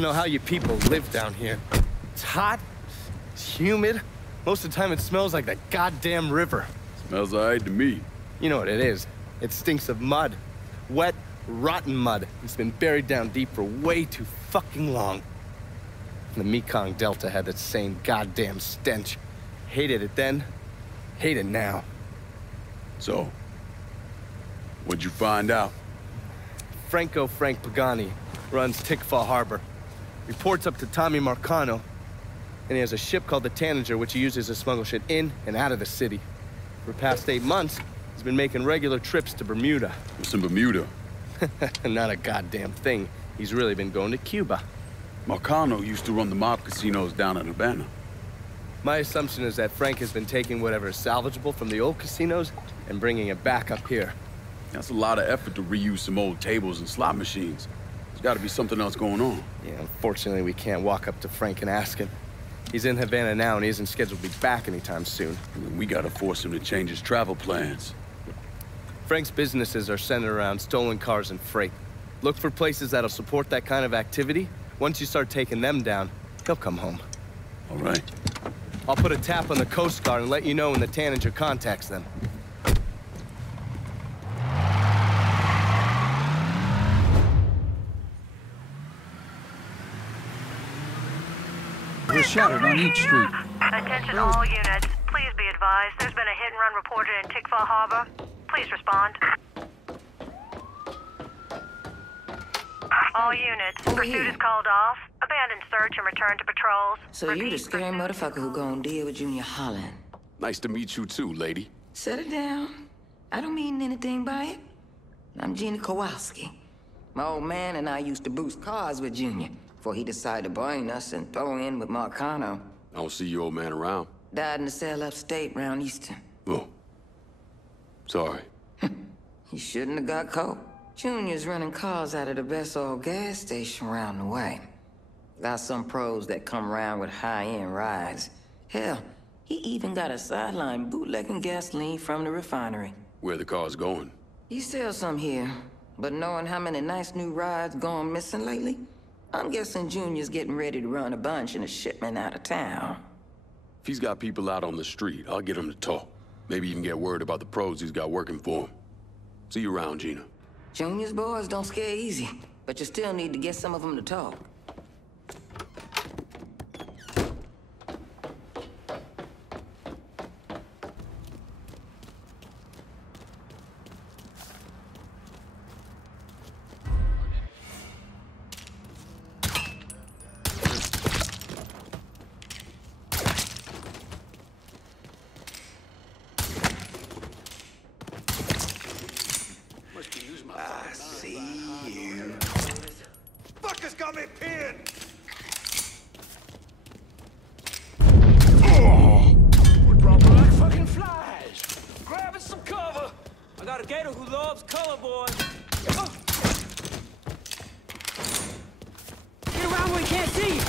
don't know how you people live down here. It's hot, it's humid. Most of the time it smells like the goddamn river. Smells all right to me. You know what it is. It stinks of mud. Wet, rotten mud. It's been buried down deep for way too fucking long. The Mekong Delta had that same goddamn stench. Hated it then, hate it now. So, what'd you find out? Frank Pagani runs Tikva Harbor. Reports up to Tommy Marcano, and he has a ship called the Tanager, which he uses to smuggle shit in and out of the city. For the past 8 months, he's been making regular trips to Bermuda. What's in Bermuda? Not a goddamn thing. He's really been going to Cuba. Marcano used to run the mob casinos down in Havana. My assumption is that Frank has been taking whatever is salvageable from the old casinos and bringing it back up here. That's a lot of effort to reuse some old tables and slot machines. There's got to be something else going on. Yeah, unfortunately, we can't walk up to Frank and ask him. He's in Havana now, and he isn't scheduled to be back anytime soon. We got to force him to change his travel plans. Frank's businesses are centered around stolen cars and freight. Look for places that'll support that kind of activity. Once you start taking them down, he'll come home. All right. I'll put a tap on the Coast Guard and let you know when the Tanager contacts them. We're shattered on each street. Attention all units. Please be advised there's been a hit-and-run reported in Tikva Harbor. Please respond. All units, pursuit is called off. Abandon search and return to patrols. So you the scary motherfucker who gonna deal with Junior Holland. Nice to meet you too, lady. Set it down. I don't mean anything by it. I'm Gina Kowalski. My old man and I used to boost cars with Junior before he decided to burn us and throw in with Marcano. I don't see your old man around. Died in a cell upstate round Easton. Oh. Sorry. He shouldn't have got caught. Junior's running cars out of the best old gas station around the way. Got some pros that come around with high-end rides. Hell, he even got a sideline bootlegging gasoline from the refinery. Where the car's going? He sells some here, but knowing how many nice new rides gone missing lately, I'm guessing Junior's getting ready to run a bunch in a shipment out of town. If he's got people out on the street, I'll get him to talk. Maybe even get word about the pros he's got working for him. See you around, Gina. Junior's boys don't scare easy, but you still need to get some of them to talk. I see you. Fuckers got me pinned! We're dropping like fucking flies. Grabbing some cover. I got a gator who loves color, boy. Get around where he can't see you.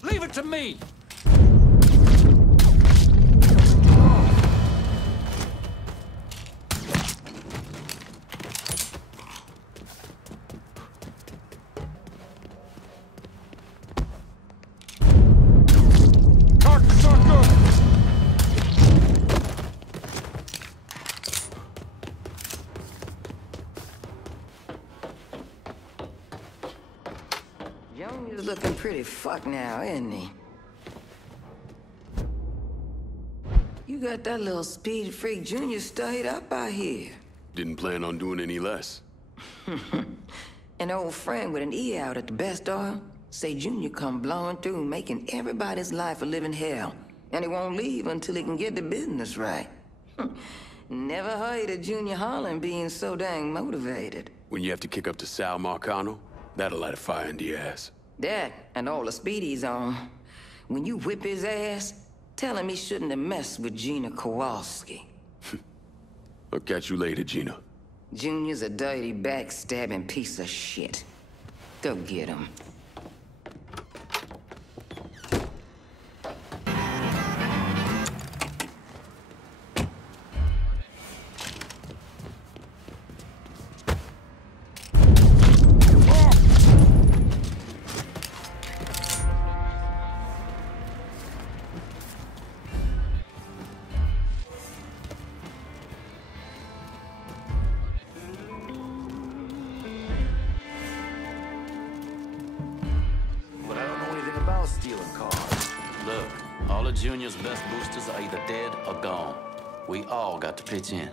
Leave it to me! looking pretty fucked now, isn't he? You got that little speed freak Junior stayed up out here. Didn't plan on doing any less. An old friend with an E out at the best oil say Junior come blowing through, making everybody's life a living hell. And he won't leave until he can get the business right. Never heard of Junior Holland being so dang motivated. When you have to kick up to Sal Marcano, that'll light a fire in the ass. That and all the speedies on. When you whip his ass, tell him he shouldn't have messed with Gina Kowalski. I'll catch you later, Gina. Junior's a dirty, backstabbing piece of shit. Go get him. Stealing cars. Look, all of Junior's best boosters are either dead or gone. We all got to pitch in.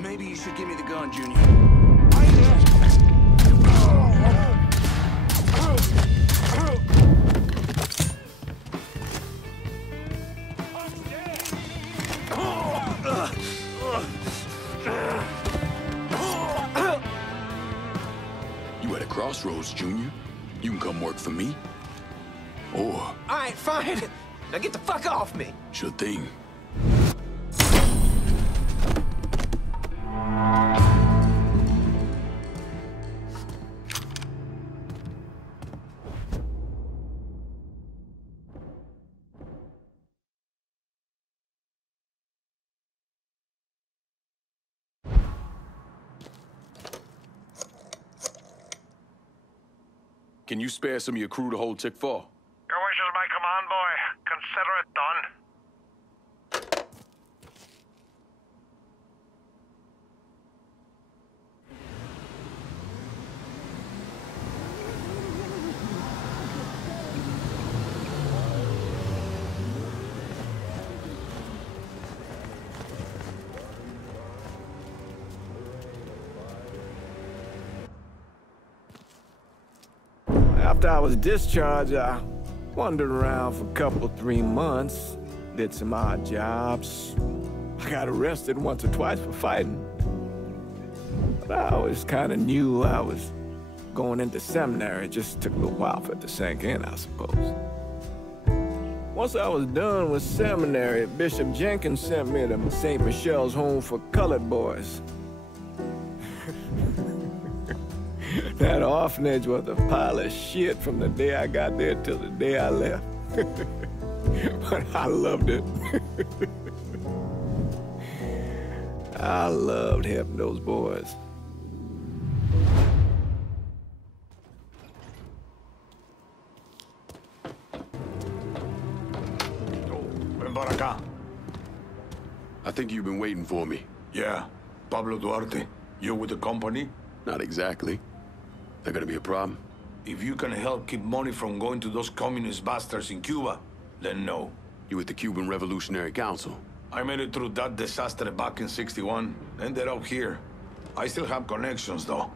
Maybe you should give me the gun, Junior. You at a crossroads, Junior. You can come work for me. Or... All right, fine. Now get the fuck off me. Sure thing. Can you spare some of your crew to hold Tick 4? Your wishes, my command boy. Consider it done. After I was discharged, I wandered around for a couple, 3 months, did some odd jobs. I got arrested once or twice for fighting. But I always kind of knew I was going into seminary. It just took a little while for it to sink in, I suppose. Once I was done with seminary, Bishop Jenkins sent me to St. Michelle's Home for Colored Boys. That orphanage was a pile of shit from the day I got there till the day I left. But I loved it. I loved helping those boys. ven para acá. I think you've been waiting for me. Yeah. Pablo Duarte. You with the company? Not exactly. That gonna be a problem? If you can help keep money from going to those communist bastards in Cuba, then no. You with the Cuban Revolutionary Council? I made it through that disaster back in '61. Ended up here. I still have connections, though.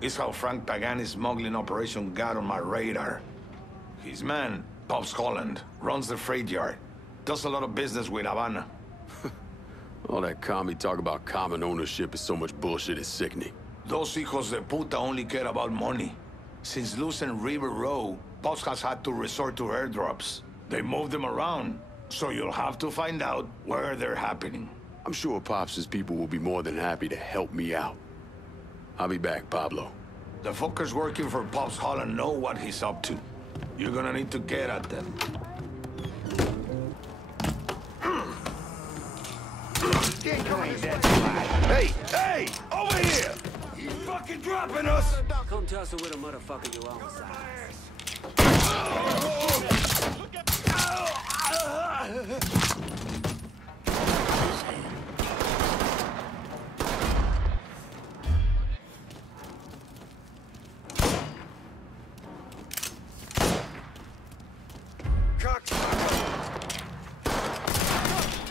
It's how Frank Pagani's smuggling operation got on my radar. His man, Pops Holland, runs the freight yard. Does a lot of business with Havana. All that commie talk about common ownership is so much bullshit, it's sickening. Those hijos de puta only care about money. Since losing River Row, Pops has had to resort to airdrops. They move them around, so you'll have to find out where they're happening. I'm sure Pops' people will be more than happy to help me out. I'll be back, Pablo. The fuckers working for Pops Holland know what he's up to. You're gonna need to get at them. Hey! Hey! Over here! You fucking dropping us! Come tussle with a motherfucker you own size.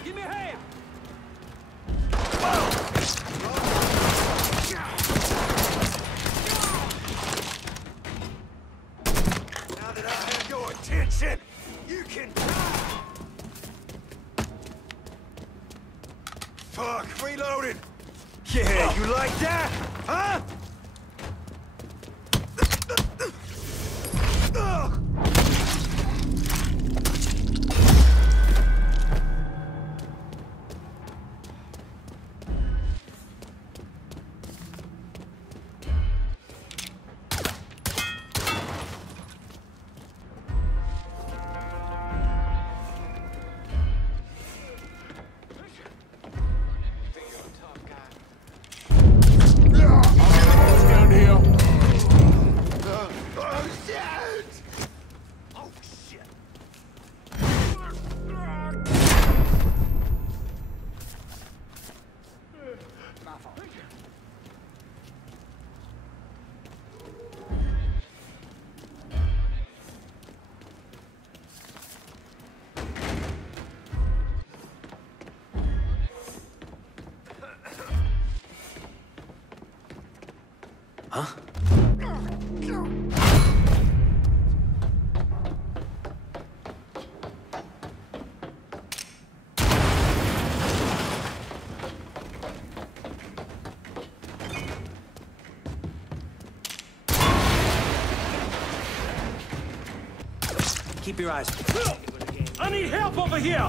Give me a hand! Now that I have your attention, you can die! Fuck, reloaded! Yeah, you like that? Huh? Huh? Keep your eyes. I need help over here!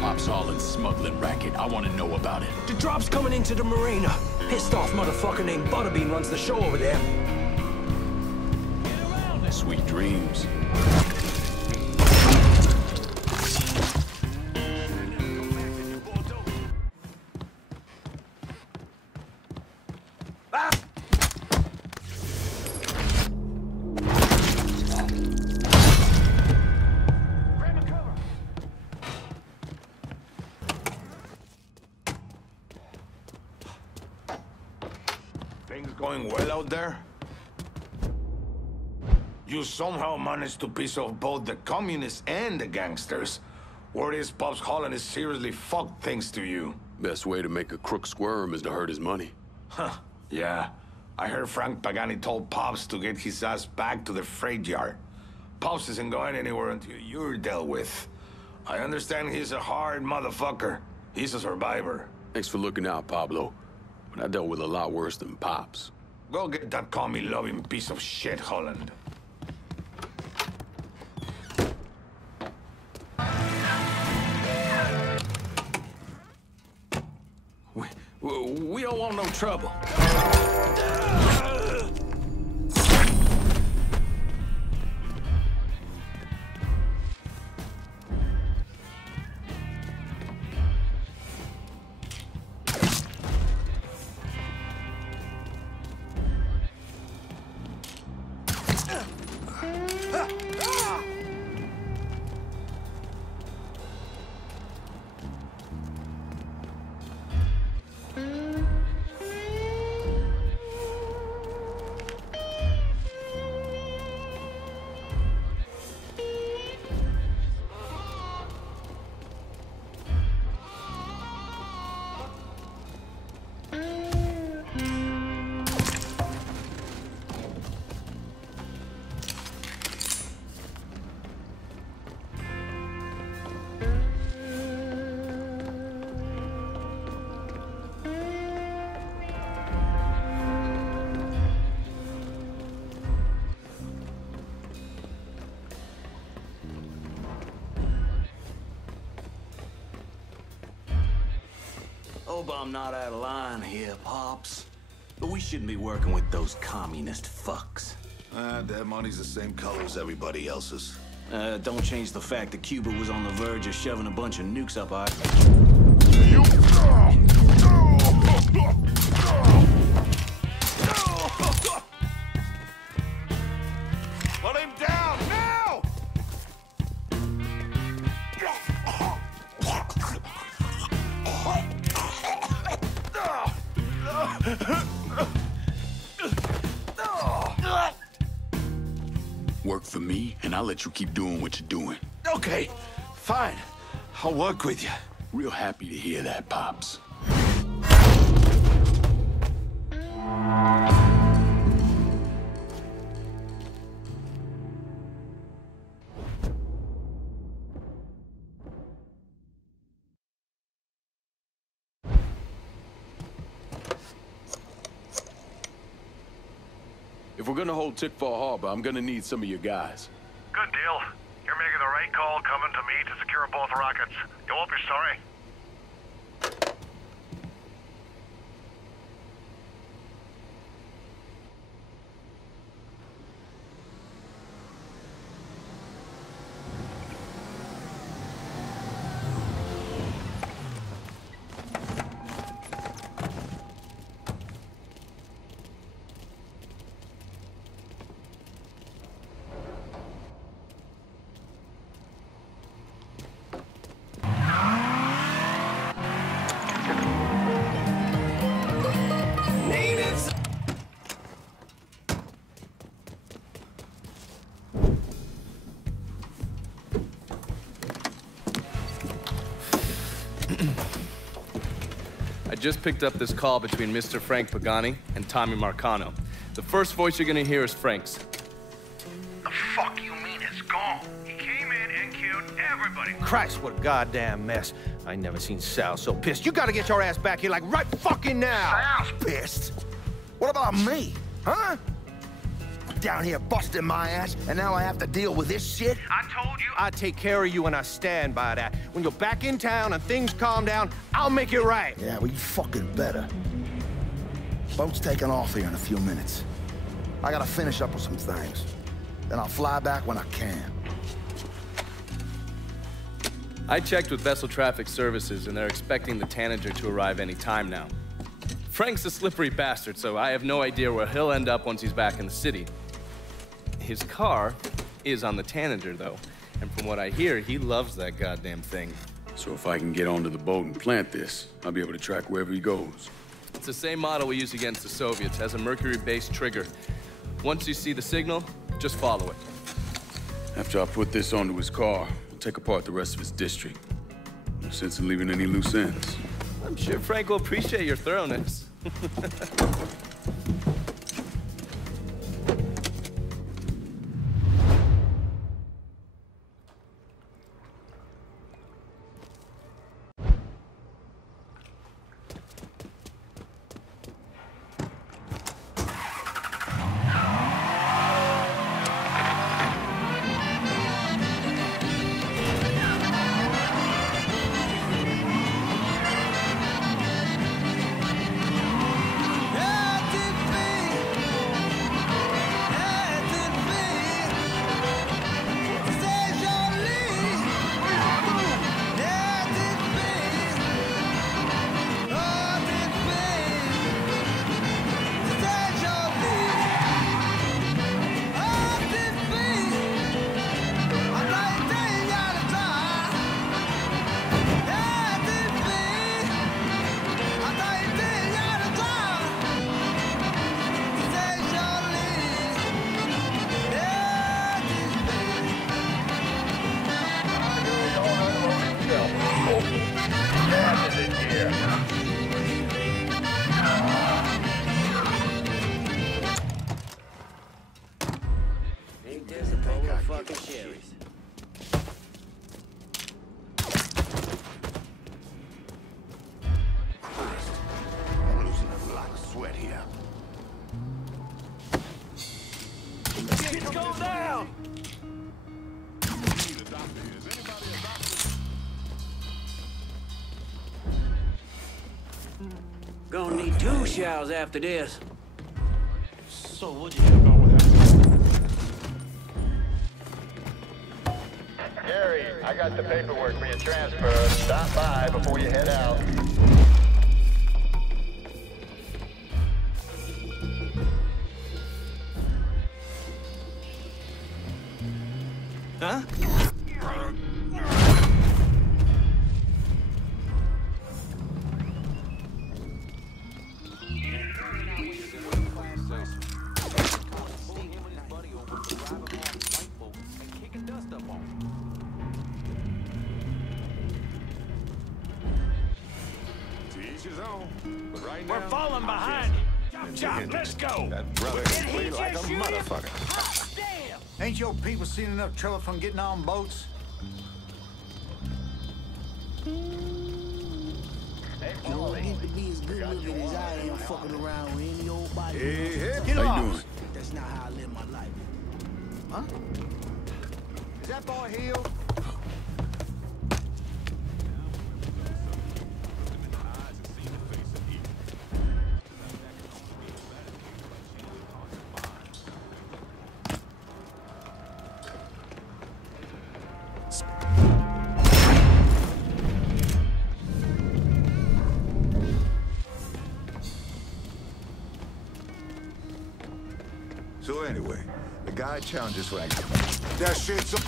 Pops Holland's smuggling racket. I want to know about it. The drop's coming into the marina. Pissed off motherfucker named Butterbean runs the show over there. Sweet dreams. Things going well out there? You somehow managed to piss off both the communists and the gangsters. Word is Pops Holland is seriously fucked thanks to you. Best way to make a crook squirm is to hurt his money. Huh, yeah. I heard Frank Pagani told Pops to get his ass back to the freight yard. Pops isn't going anywhere until you're dealt with. I understand he's a hard motherfucker. He's a survivor. Thanks for looking out, Pablo. But I dealt with a lot worse than Pops. Go get that commie-loving piece of shit, Holland. We don't want no trouble. Hope I'm not out of line here, Pops. But we shouldn't be working with those communist fucks. Their money's the same color as everybody else's. Don't change the fact that Cuba was on the verge of shoving a bunch of nukes up our... Put him down, now! Work for me, and I'll let you keep doing what you're doing. Okay, fine. I'll work with you. Real happy to hear that, Pops. If we're gonna hold Tickfall Harbor, I'm gonna need some of your guys. Good deal. You're making the right call coming to me to secure both rockets. You won't be sorry. I just picked up this call between Mr. Frank Pagani and Tommy Marcano. The first voice you're gonna hear is Frank's. The fuck you mean it's gone? He came in and killed everybody. Christ, what a goddamn mess. I ain't never seen Sal so pissed. You gotta get your ass back here like right fucking now. Sal's pissed? What about me? Huh? Down here busting my ass, and now I have to deal with this shit? I told you. I take care of you, and I stand by that. When you're back in town and things calm down, I'll make it right. Yeah, well, you fucking better. Boat's taking off here in a few minutes. I gotta finish up with some things. Then I'll fly back when I can. I checked with Vessel Traffic Services, and they're expecting the Tanager to arrive any time now. Frank's a slippery bastard, so I have no idea where he'll end up once he's back in the city. His car is on the Tanager, though, and from what I hear, he loves that goddamn thing. So if I can get onto the boat and plant this, I'll be able to track wherever he goes. It's the same model we use against the Soviets, has a mercury-based trigger. Once you see the signal, just follow it. After I put this onto his car, we'll take apart the rest of his district. No sense in leaving any loose ends. I'm sure Frank will appreciate your thoroughness. Yeah, beneficiaries. Christ, I'm losing a lot of sweat here. Get going down! Gonna need 2 showers after this. So what do you hear about what happened? Gary, I got the paperwork for your transfer. Stop by before you head out. Huh? We're falling behind you. Chop, let's go. That brother can play like a motherfucker. Damn! Ain't your people seen enough trouble from getting on boats? Hey, You don't get to be as good looking as I am fucking around with any old body. Hey, Get how off. you doing? That's not how I live my life. Huh? Is that boy healed? So anyway, the guy challenged us for that shit's up.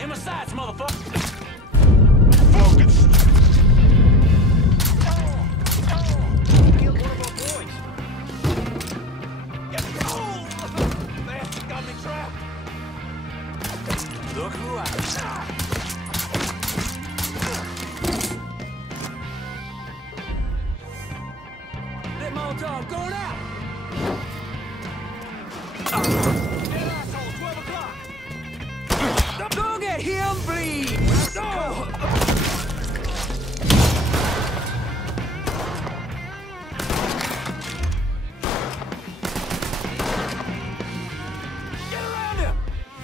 In my sights, motherfucker! Killed one of our boys. Bastard got me trapped. Look who I Lit Molotov going out! Dead asshole, 12 o'clock! Go get him, please! No! Get around him!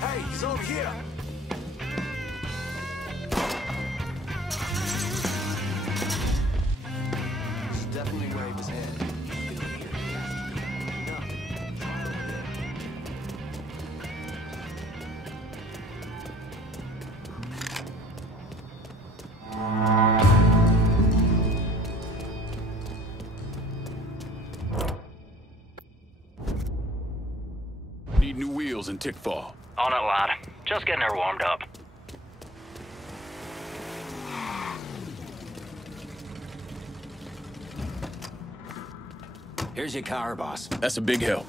Hey, he's over here! He's definitely waved his head. Need new wheels in Tickfall. On it, lad. Just getting her warmed up. Here's your car, boss. That's a big help.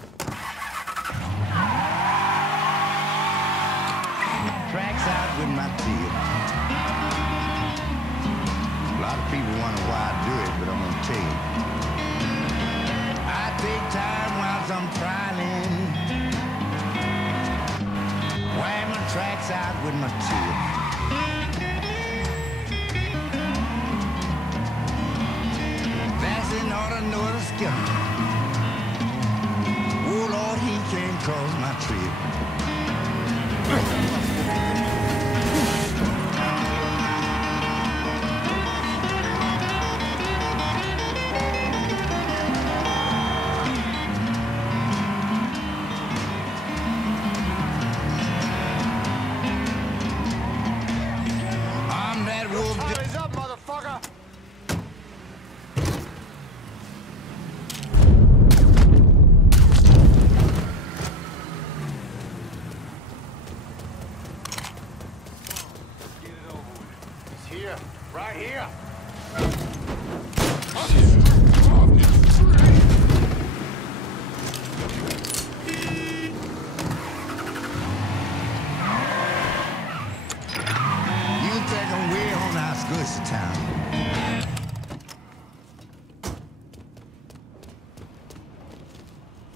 Tracks out with my teeth. A lot of people wonder why I do it, but I'm gonna tell you. I take time while I'm trialing. Whamming tracks out with my teeth. That's in order to know the skill. Oh Lord, he can't cross my trip.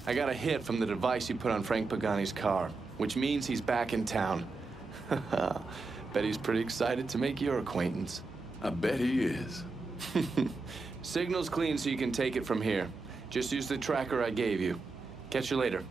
I got a hit from the device you put on Frank Pagani's car, which means he's back in town. Bet he's pretty excited to make your acquaintance. I bet he is. Signal's clean so you can take it from here. Just use the tracker I gave you. Catch you later.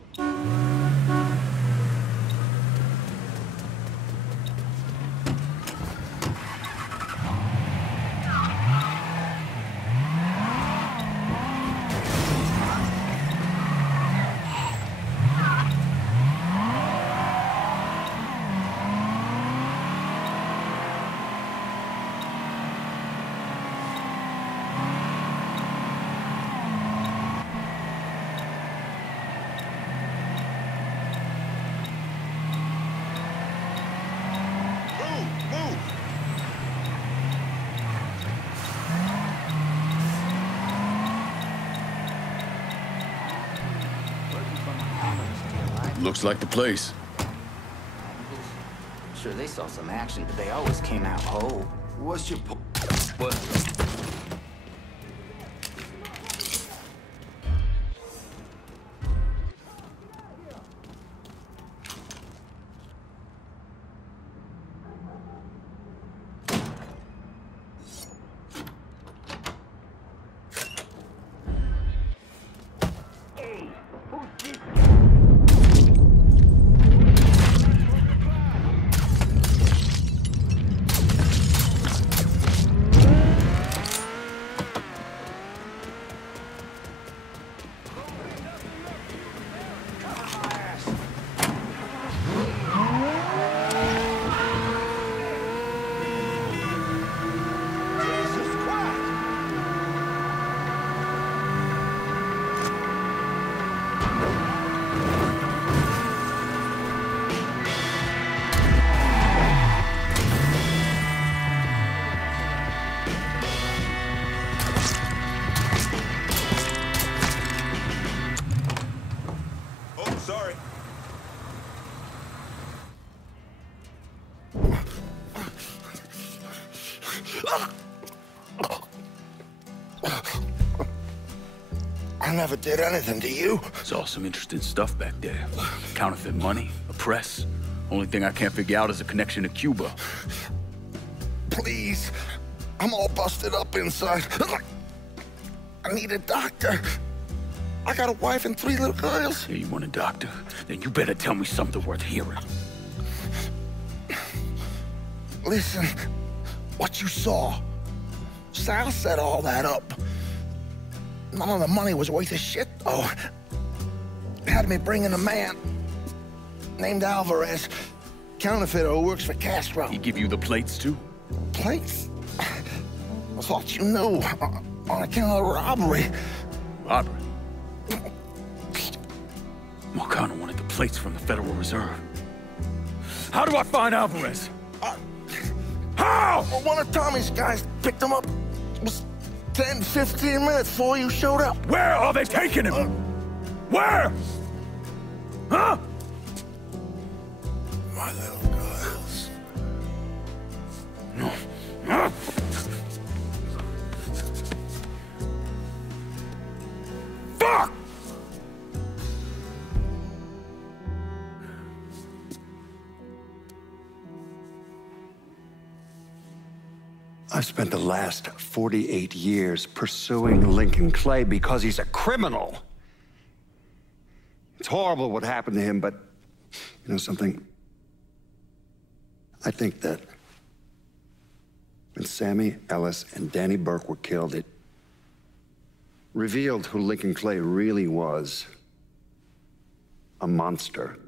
Looks like the place. Sure, they saw some action, but they always came out whole. What's your What? I never did anything to you. Saw some interesting stuff back there. Counterfeit money, a press. Only thing I can't figure out is a connection to Cuba. Please. I'm all busted up inside. I need a doctor. I got a wife and 3 little girls. Yeah, you want a doctor? Then you better tell me something worth hearing. Listen, what you saw. Sal set all that up. None of the money was worth a shit, though. Had me bring in a man named Alvarez, counterfeiter who works for Castro. He give you the plates, too? Plates? I thought you knew. On account of robbery. Robbery? Marcano wanted the plates from the Federal Reserve. How do I find Alvarez? How? Well, one of Tommy's guys picked him up. It was 10, 15 minutes before you showed up. Where are they taking him? Where? Huh? My little girls. No. Huh? Fuck! I've spent the last 48 years pursuing Lincoln Clay because he's a criminal. It's horrible what happened to him, but you know something? I think that when Sammy Ellis and Danny Burke were killed, it revealed who Lincoln Clay really was. A monster.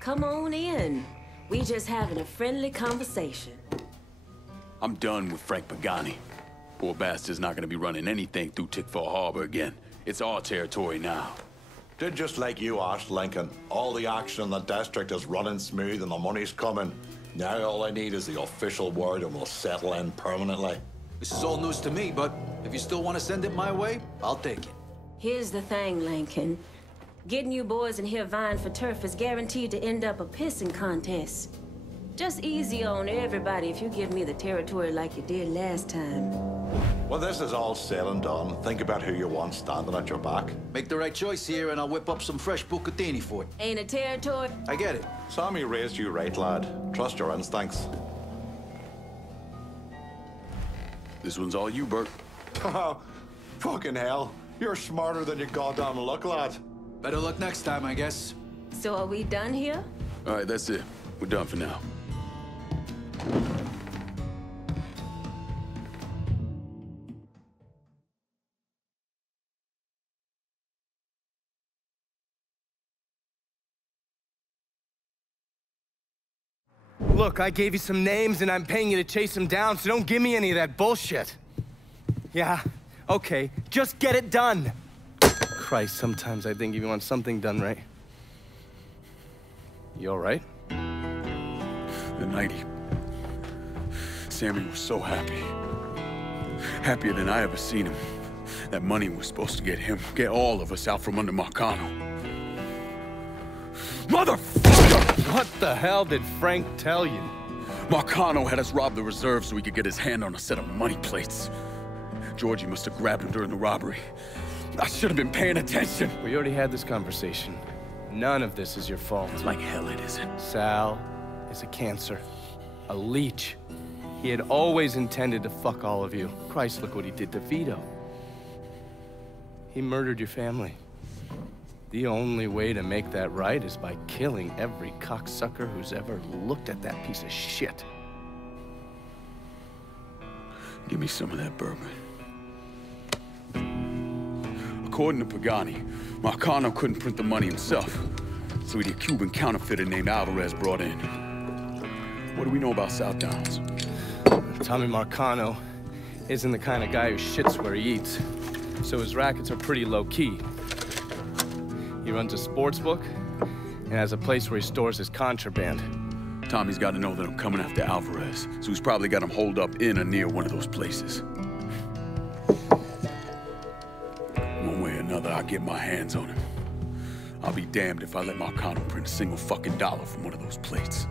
Come on in. We just having a friendly conversation. I'm done with Frank Pagani. Poor bastard's not gonna be running anything through Tickfall Harbor again. It's our territory now. Did just like you asked, Lincoln. All the action in the district is running smooth and the money's coming. Now all I need is the official word and we'll settle in permanently. This is all news to me, but if you still want to send it my way, I'll take it. Here's the thing, Lincoln. Getting you boys in here vying for turf is guaranteed to end up a pissing contest. Just easy on everybody if you give me the territory like you did last time. When this is all said and done, think about who you want standing at your back. Make the right choice here, and I'll whip up some fresh bucatini for it. Ain't a territory? I get it. Sammy raised you right, lad. Trust your instincts. This one's all you, Bert. Fucking hell. You're smarter than you goddamn look, lad. Better luck next time, I guess. So are we done here? All right, that's it. We're done for now. Look, I gave you some names and I'm paying you to chase them down, so don't give me any of that bullshit. Yeah, okay, just get it done. Christ, sometimes I think if you want something done right. You all right? The night Sammy was so happy. Happier than I ever seen him. That money was supposed to get him, get all of us out from under Marcano. Motherfucker! What the hell did Frank tell you? Marcano had us rob the reserve so he could get his hand on a set of money plates. Georgie must have grabbed him during the robbery. I should have been paying attention. We already had this conversation. None of this is your fault. Like hell it isn't. Sal is a cancer. A leech. He had always intended to fuck all of you. Christ, look what he did to Vito. He murdered your family. The only way to make that right is by killing every cocksucker who's ever looked at that piece of shit. Give me some of that bourbon. According to Pagani, Marcano couldn't print the money himself, so he had a Cuban counterfeiter named Alvarez brought in. What do we know about South Downs? Tommy Marcano isn't the kind of guy who shits where he eats, so his rackets are pretty low-key. He runs a sports book and has a place where he stores his contraband. Tommy's got to know that I'm coming after Alvarez, so he's probably got him holed up in or near one of those places. One way or another, I'll get my hands on him. I'll be damned if I let Marcano print a single fucking dollar from one of those plates.